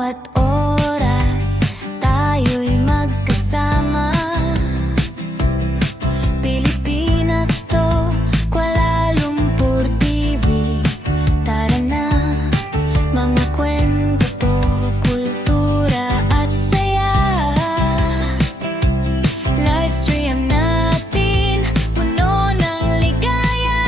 bawat oras tayo'y magkasama. Pilipinas to, Kuala Lumpur TV. Tara na, mga kwento to, kultura at saya. Livestream natin, puno ng ligaya.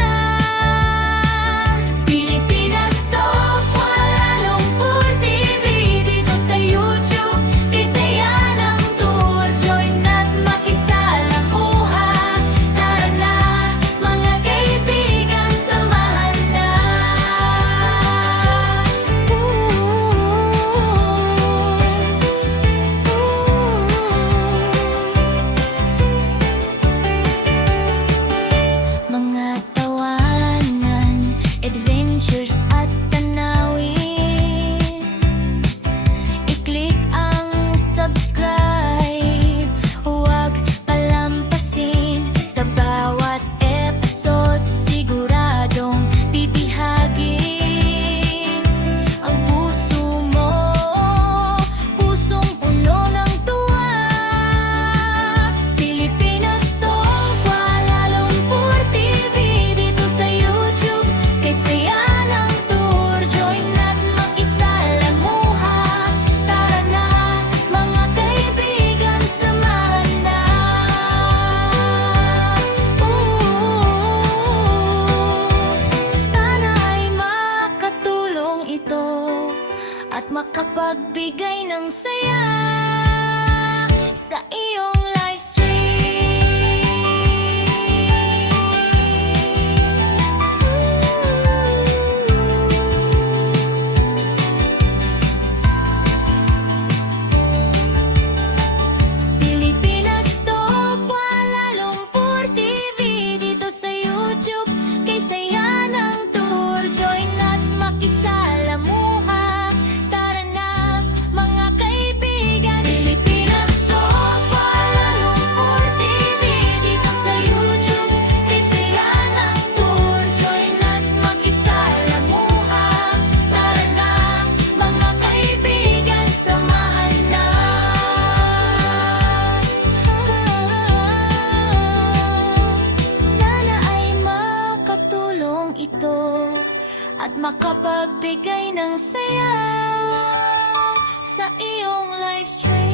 Pilipinas to, Kuala Lumpur TV. Dito sa YouTube, kay saya ng tour. Join at makisalamuha. Tara na, mga kaibigan, samahan na. Mga tawanan, adventures at tanawin. I-click ang subscribe, huwag palampasin. Sa bawat episode, siguradong bibihagin ang puso mo, pusong puno ng tuwa. Pilipinas to, Kuala Lumpur TV. Dito sa YouTube, kay saya ng tour. Join at makisalamuha. Tara na, mga kaibigan, samahan na. Sana ay makatulong ito at makapagbigay ng saya sa iyong Pilipinas to, Kuala Lumpur TV. Dito sa YouTube, kay saya ng tour. Join at makisalamuha. Tara na, mga kaibigan. Pilipinas to, Kuala Lumpur TV. Dito sa YouTube, kay saya ng tour. Join at makisalamuha. Tara na, mga kaibigan, samahan na. Sana ay makatulong ito at makapagbigay ng saya sa iyong livestream.